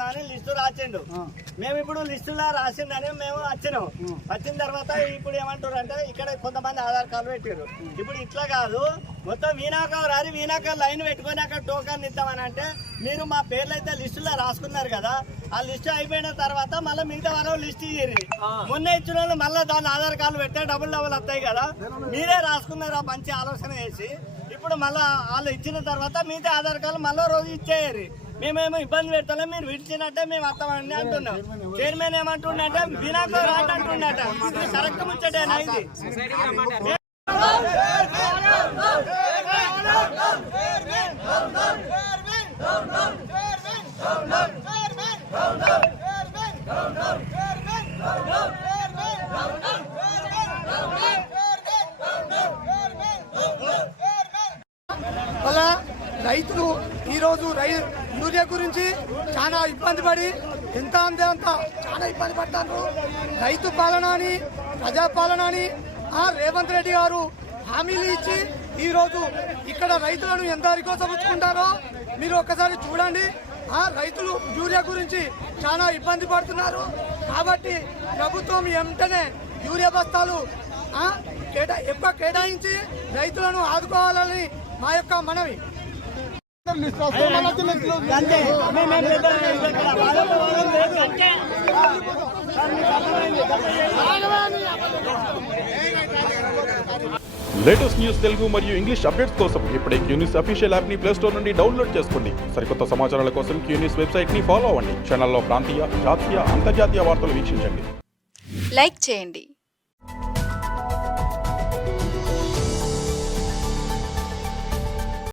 రాసుకున్నా లిస్టు రాసిండు. మేము ఇప్పుడు లిస్టులో రాసిండని మేము వచ్చినాం. వచ్చిన తర్వాత ఇప్పుడు ఏమంటారు అంటే ఇక్కడ కొంతమంది ఆధార్ కార్డు పెట్టారు. ఇప్పుడు ఇట్లా కాదు, మొత్తం వీణాక రాని వీణాక లైన్ పెట్టుకొని అక్కడ టోకన్ ఇద్దామని అంటే మీరు మా పేర్లు అయితే లిస్టులో రాసుకున్నారు కదా, ఆ లిస్టు అయిపోయిన తర్వాత మళ్ళీ మిగతా వాళ్ళు లిస్ట్ ఇయ్యి. మొన్న ఇచ్చిన వాళ్ళు మళ్ళీ దాని ఆధార్ కార్డు పెట్టే డబుల్ వస్తాయి కదా, మీరే రాసుకున్నారు మంచి ఆలోచన చేసి. ఇప్పుడు మళ్ళీ వాళ్ళు ఇచ్చిన తర్వాత మిగతా ఆధార్ కార్డు మళ్ళీ రోజు ఇచ్చేయాలి. మేమేమో ఇబ్బంది పెడతాం, మీరు విడిచినట్టే మేము వస్తామని అంటున్నాం. చైర్మన్ ఏమంటుండే వీణాక రాండి అంటుండట. కరెక్ట్ ముచ్చటేనా ఇది? అలా రైతులు ఈరోజు యూరియా గురించి చాలా ఇబ్బంది పడి ఎంత అంతే అంత చాలా ఇబ్బంది పడ్డారు. రైతు పాలన అని ప్రజాపాలన అని రేవంత్ రెడ్డి గారు హామీలు ఇచ్చి ఈరోజు ఇక్కడ రైతులను ఎంత అరికోసపుచ్చుకుంటారో మీరు ఒక్కసారి చూడండి. రైతులు యూరియా గురించి చాలా ఇబ్బంది పడుతున్నారు. కాబట్టి ప్రభుత్వం వెంటనే యూరియా బస్తాలు ఎక్కువ కేటాయించి రైతులను ఆదుకోవాలని మా యొక్క మనవి. లేటెస్ట్ న్యూస్ తెలుగు మరియు ఇంగ్లీష్ అప్డేట్స్ కోసం ఇప్పుడే క్యూన్యూస్ అఫీషియల్ యాప్ ని ప్లే స్టోర్ నుండి డౌన్లోడ్ చేసుకోండి. సరికొత్త సమాచారాల కోసం క్యూన్యూస్ వెబ్సైట్ ని ఫాలో అవ్వండి. ఛానల్లో ప్రాంతీయ, జాతీయ, అంతర్జాతీయ వార్తలు వీక్షించండి. లైక్ చేయండి.